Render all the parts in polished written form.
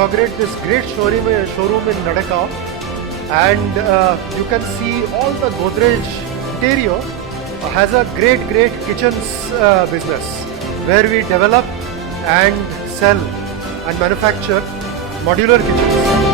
inaugurate this great showroom in Nadaka, and you can see all the Godrej interior has a great kitchens business where we develop and sell and manufacture modular kitchens.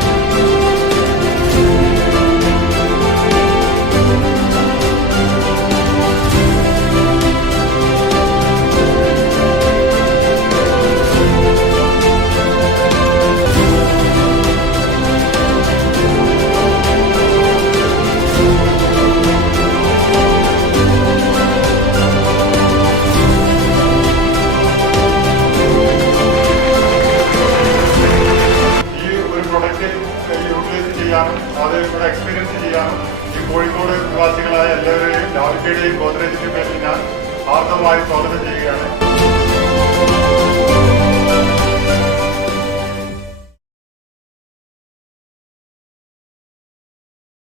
Experience Calicut, Godrej, Godrej,